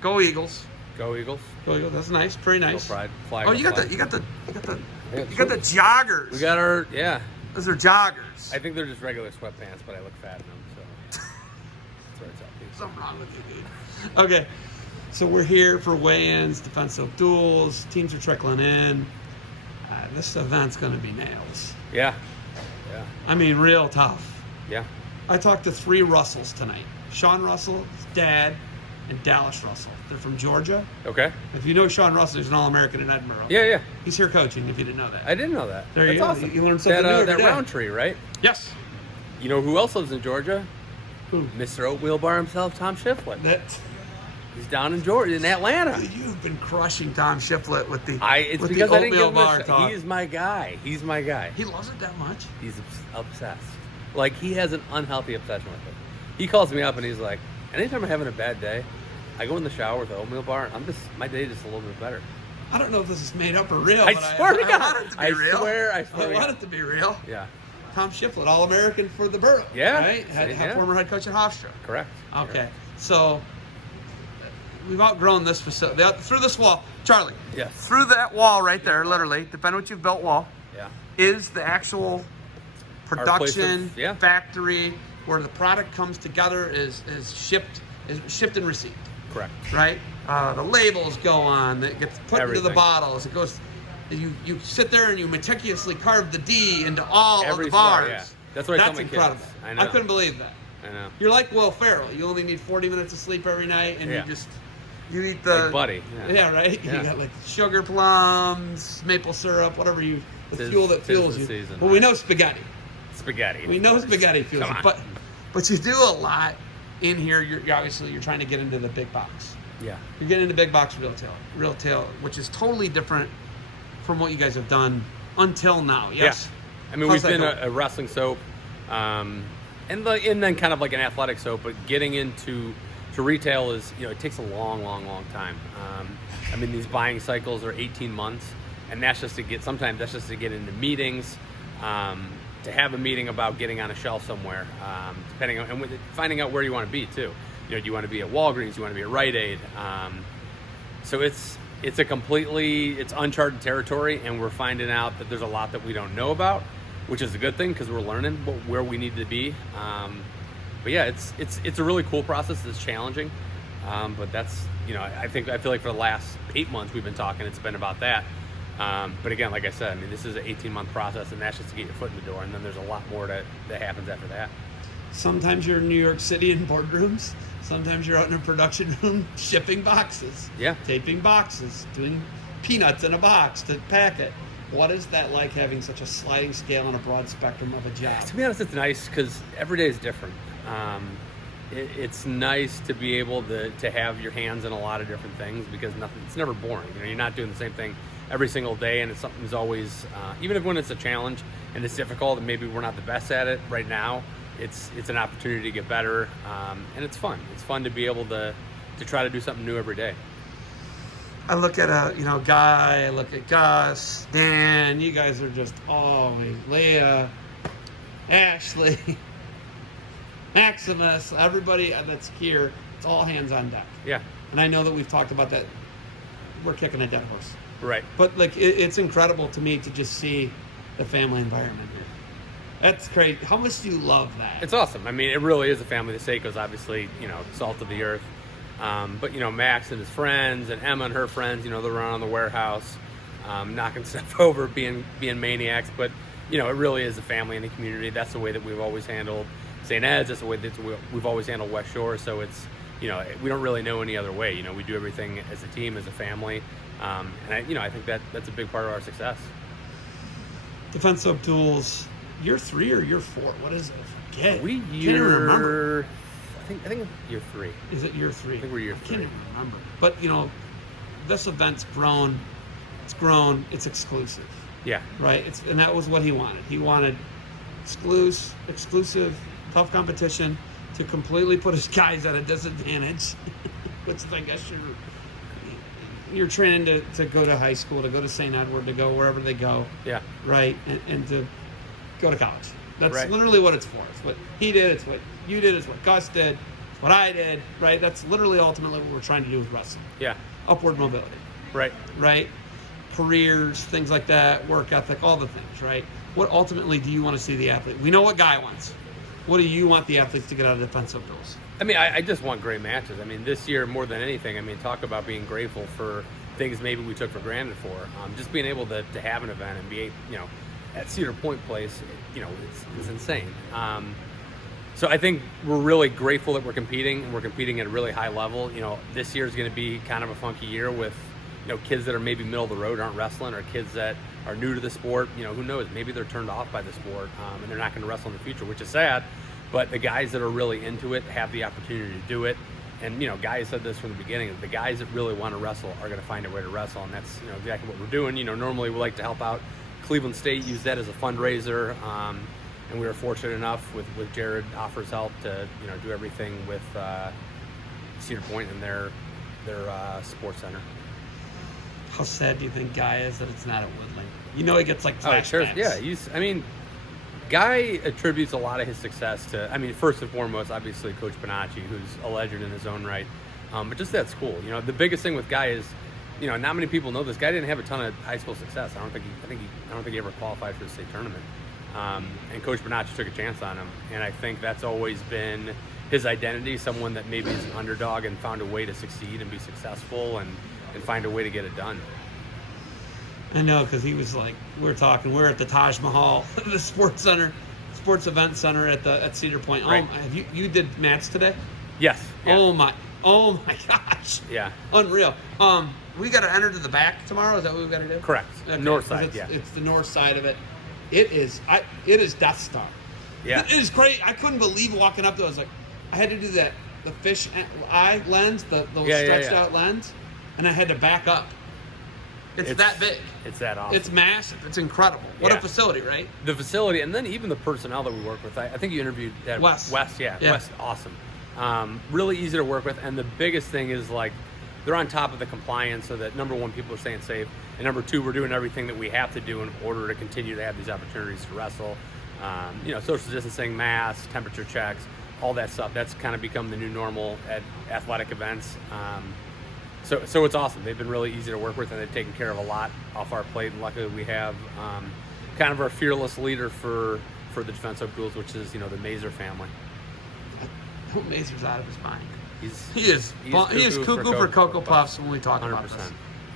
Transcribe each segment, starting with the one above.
Go Eagles. Go Eagles. Go Eagles. That's nice. Pretty nice. Eagle Pride. Flag. Oh, on you got flag. the joggers. We got our, yeah. Those are joggers. I think they're just regular sweatpants, but I look fat in them, so. That's where it's at, Pete. Something wrong with you, dude. Okay. So we're here for weigh-ins, defensive duels. Teams are trickling in. This event's going to be nails. Yeah. Yeah. I mean, real tough. Yeah. I talked to 3 Russells tonight. Sean Russell, his dad, and Dallas Russell. They're from Georgia. Okay. If you know Sean Russell, he's an All-American in Edinburgh. Yeah, yeah. He's here coaching, if you didn't know that. I didn't know that. There That's you go. awesome. You learned something new every That day. Roundtree, right? Yes. You know who else lives in Georgia? Who? Mr. Oatmeal Bar himself, Tom Shiflett. That He's down in Georgia, in Atlanta. you've been crushing Tom Shiflett with the It's with because the I didn't oatmeal give him bar a talk. He's my guy. He's my guy. He loves it that much. He's obsessed. Like, he has an unhealthy obsession with it. He calls me up and he's like, anytime I'm having a bad day, I go in the shower with the oatmeal bar. My day is just a little bit better. I don't know if this is made up or real. I but swear to I God. want it to be I real. swear I to want God. it to be real. Yeah, Tom Shiflett, All-American for the Borough. Yeah. Right? Yeah. Former head coach at Hofstra. correct. Okay. So we've outgrown this facility. Through this wall, Charlie. Yes. Through that wall right there, literally, depending on what you've built wall, Yeah. is the actual place production of- yeah. factory where the product comes together, is shipped and received. Correct. Right? The labels go on. That gets put into the Everything. bottles. It goes. You sit there and you meticulously carve the D into all Every of the spot, bars. yeah. That's what I tell That's my kids. incredible. I know. couldn't believe that. I know. You're like Will Ferrell. You only need 40 minutes of sleep every night, and Yeah. you eat the Like Buddy. Yeah, right. Yeah. You got like sugar plums, maple syrup, whatever the Tis- fuel that tis fuels the you. season, But we right. know spaghetti. Spaghetti. We know spaghetti fuels Come you. on. But you do a lot in here. You're obviously you're trying to get into the big box. Yeah. You're getting into big box retail, which is totally different from what you guys have done until now. Yes. Yeah. I mean, How's we've been that a wrestling soap, and then kind of like an athletic soap, but getting into retail is, it takes a long, long, long time. I mean, these buying cycles are 18 months, and sometimes that's just to get into meetings, to have a meeting about getting on a shelf somewhere, depending on, and finding out where you want to be too. Do you want to be at Walgreens? Do you want to be at Rite Aid? So it's uncharted territory, and we're finding out that there's a lot that we don't know about, which is a good thing because we're learning where we need to be. But yeah, it's a really cool process. It's challenging, but that's I feel like for the last 8 months we've been talking. It's been about that. But again, like I said, I mean, this is an 18-month process, and that's just to get your foot in the door, and then there's a lot more that happens after that. Sometimes you're in New York City in boardrooms. Sometimes you're out in a production room shipping boxes. Yeah. Taping boxes, doing peanuts in a box to pack it. What is that like, having such a sliding scale and a broad spectrum of a job? To be honest, it's nice because every day is different. It's nice to be able to have your hands in a lot of different things because it's never boring. You're not doing the same thing every single day, and it's something's always, even if when it's a challenge and it's difficult and maybe we're not the best at it right now, it's an opportunity to get better, and it's fun. It's fun to be able to try to do something new every day. I look at Guy, I look at Gus, Dan, you guys are just always, Leah, Ashley, Maximus, everybody that's here, it's all hands on deck. Yeah. And I know that we've talked about that. We're kicking a dead horse. Right. But it's incredible to me to just see the family environment here. That's great. How much do you love that? It's awesome. I mean, it really is a family. The Seiko's obviously, salt of the earth. But, Max and his friends and Emma and her friends, they're around the warehouse, knocking stuff over, being maniacs. But, it really is a family and a community. That's the way that we've always handled St. Ed's. That's the way that we've always handled West Shore. So it's, we don't really know any other way. We do everything as a team, as a family. And I think that's a big part of our success. Defensive Duels, year 3 or year 4? What is it? I forget. Can't even remember. I think year 3. Is it year 3? I think we're year I 3. can't even remember. But, this event's grown. It's grown. It's exclusive. Yeah. Right? And that was what he wanted. He wanted exclusive, tough competition to completely put his guys at a disadvantage, which I guess you're training to go to high school, to go to St. Edward, to go wherever they go. Yeah. Right? And to go to college. That's right. literally what it's for. It's what he did. It's what you did. It's what Gus did. what I did, right? That's literally ultimately what we're trying to do with wrestling. Yeah. Upward mobility, Right. right? Careers, things like that, work ethic, all the things, right? What ultimately do you want to see the athlete? We know what Guy wants. What do you want the athletes to get out of defensive duels? I mean, I just want great matches. I mean, this year more than anything, I mean, talk about being grateful for things maybe we took for granted for. Just being able to have an event and be, at Cedar Point Place, it's insane. So I think we're really grateful that we're competing, and we're competing at a really high level. This year is going to be kind of a funky year with, kids that are maybe middle of the road, aren't wrestling, or kids that are new to the sport. Who knows? Maybe they're turned off by the sport, and they're not going to wrestle in the future, which is sad. But the guys that are really into it have the opportunity to do it. And, guys said this from the beginning, the guys that really want to wrestle are going to find a way to wrestle. And that's, exactly what we're doing. Normally we like to help out Cleveland State, use that as a fundraiser. And we were fortunate enough with Jared Offers help to, do everything with Cedar Point and their sports center. How sad do you think Guy is that it's not at Woodland? He gets like Oh, sure. flashbacks. Yeah, Guy attributes a lot of his success to, first and foremost, obviously Coach Bonacci, who's a legend in his own right. But just that school, the biggest thing with Guy is, not many people know this. Guy didn't have a ton of high school success. I don't think he ever qualified for the state tournament. And Coach Bonacci took a chance on him, and I think that's always been his identity. Someone that maybe is an underdog and found a way to succeed and be successful and find a way to get it done. I know, because he was like, we're at the Taj Mahal, the sports event center at Cedar Point. Right. You did mats today? Yes. Yeah. Oh my gosh. Yeah. Unreal. We got to enter to the back tomorrow. Is that what we've got to do? Correct. Okay, North side. It's the north side of it. It is Death Star. Yeah. It is great. I couldn't believe walking up there. I was like, I had to do the fish eye lens, the stretched out lens, and I had to back up. It's that big. It's that awesome. It's massive. It's incredible. What a facility, right? The facility, and then even the personnel that we work with. I think you interviewed that Wes. Yeah. Wes, awesome. Really easy to work with, and the biggest thing is they're on top of the compliance, so that number one, people are staying safe, and number two, we're doing everything that we have to do in order to continue to have these opportunities to wrestle. Social distancing, masks, temperature checks, all that stuff. That's kind of become the new normal at athletic events. So it's awesome. They've been really easy to work with, and they've taken care of a lot off our plate. And luckily, we have kind of our fearless leader for the defensive duels, which is the Mazer family. I hope Mazer's out of his mind. He is cuckoo for Cocoa Puffs when we talk about this.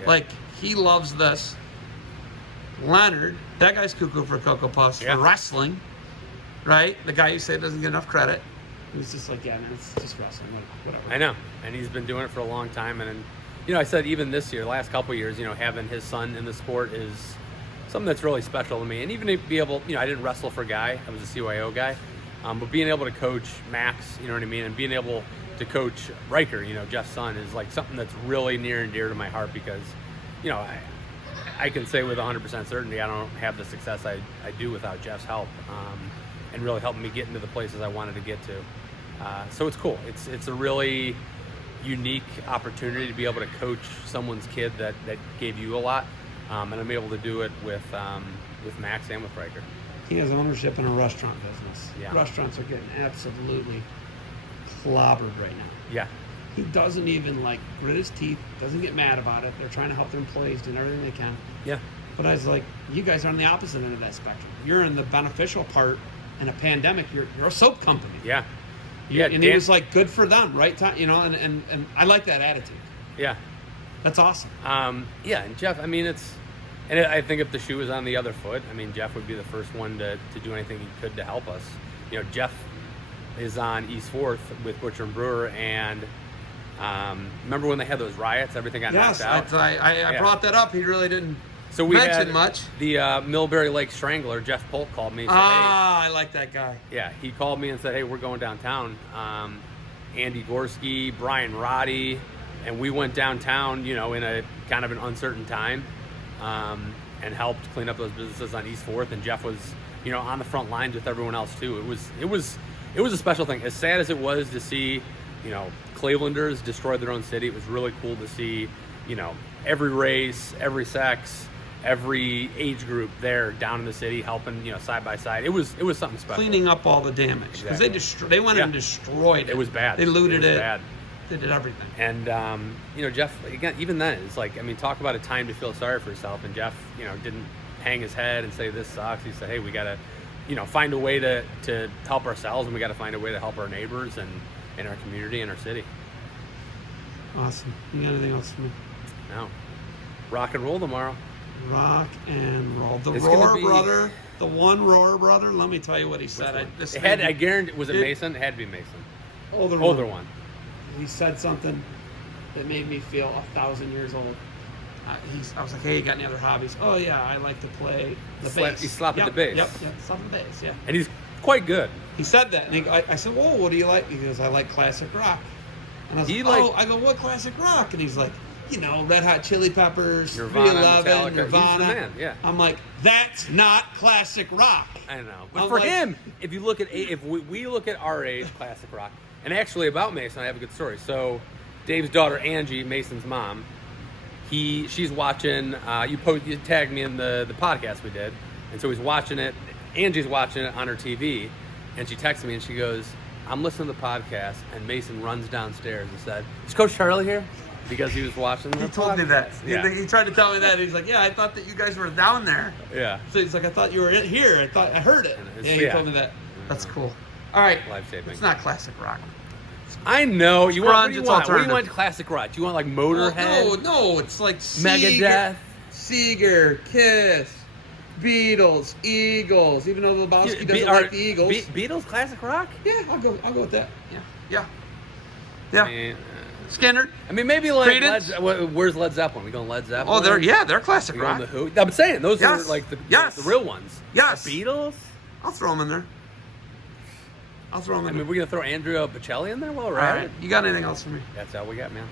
Yeah. He loves this. Leonard, that guy's cuckoo for Cocoa Puffs for wrestling, right? The guy you say doesn't get enough credit. He's just like, yeah, man, it's just wrestling, whatever. I know, and he's been doing it for a long time, and I said even this year, last couple of years, having his son in the sport is something that's really special to me. And even to be able, I didn't wrestle for Guy, I was a CYO guy, but being able to coach Max, you know what I mean, and being able to coach Riker, Jeff's son, is like something that's really near and dear to my heart, because, I can say with 100% certainty I don't have the success I do without Jeff's help, and really helping me get into the places I wanted to get to. So it's cool. It's a really unique opportunity to be able to coach someone's kid that gave you a lot, and I'm able to do it with Max and with Riker. He has ownership in a restaurant business. Yeah. Restaurants are getting absolutely clobbered right now. Yeah. He doesn't even grit his teeth, doesn't get mad about it. They're trying to help their employees, doing everything they can. Yeah. But I was like, you guys are on the opposite end of that spectrum. You're in the beneficial part. In a pandemic, you're a soap company. Yeah. And he was like, good for them, right time, and I like that attitude. Yeah. That's awesome. Yeah, and Jeff, I think if the shoe was on the other foot, Jeff would be the first one to do anything he could to help us. Jeff is on East 4th with Butcher and Brewer, and remember when they had those riots, everything got knocked out? Yes, I brought that up. He really didn't we mention had much. The Millbury Lake Strangler, Jeff Polk, called me and said, I like that guy. Yeah, he called me and said, hey, we're going downtown. Andy Gorski, Brian Roddy, and we went downtown, in a kind of an uncertain time, and helped clean up those businesses on East 4th. And Jeff was, on the front lines with everyone else too. It was a special thing. As sad as it was to see, Clevelanders destroy their own city, it was really cool to see, every race, every sex, every age group there down in the city helping, side by side. It was something special. Cleaning up all the damage because they went and destroyed it. It was bad. They looted it. Bad. They did everything. And Jeff, again, even then, it's like, talk about a time to feel sorry for yourself. And Jeff, didn't hang his head and say this sucks. He said, hey, we gotta, find a way to help ourselves, and we got to find a way to help our neighbors and in our community and our city. Awesome. You got anything else for me? No. Rock and roll tomorrow. Rock and roll. The It's Roar gonna be- brother, the one Roar brother. Let me tell you what he said. I guarantee, was it Mason? It had to be Mason. Older one. He said something that made me feel 1,000 years old. I was like, hey, you got any other hobbies? Oh, yeah, I like to play the bass. He's slapping the bass. Yep, slapping the bass, yeah. And he's quite good. He said that, and I said, whoa, what do you like? He goes, I like classic rock. And I was I go, what classic rock? And he's like, Red Hot Chili Peppers, Nirvana, 311, Metallica. Nirvana. He's the man, yeah. I'm like, that's not classic rock. I know. But I'm for like- him, if you look at, if we look at our age, classic rock, and actually about Mason, I have a good story. So Dave's daughter, Angie, Mason's mom, she's watching, you tagged me in the podcast we did, and so he's watching it. Angie's watching it on her TV, and she texted me and she goes, I'm listening to the podcast, and Mason runs downstairs and said, is Coach Charlie here? Because he was watching the He told me that. Yeah. He tried to tell me that. He's like, yeah, I thought that you guys were down there. Yeah. So he's like, I thought you were here. I heard it. And Yeah, he told me that. That's cool. All right. Life-saving. It's not classic rock. I know. What do grunge, you want? What do you alternative. want classic rock? Do you want like Motorhead? No, it's like Megadeth? Seeger, Kiss, Beatles, Eagles. Even though Lebowski doesn't like the Eagles. Beatles classic rock? Yeah, I'll go with that. Yeah. I mean, Skinner. maybe like Creedence? where's Led Zeppelin? We going Led Zeppelin? Oh, they're classic We going rock. the Who? I'm saying those Yes. are like the real ones. Yes. The Beatles. I'll throw them in there. I mean, we're gonna throw Andrea Bocelli in there while we're All at right. it. You got anything else for me? That's all we got, man.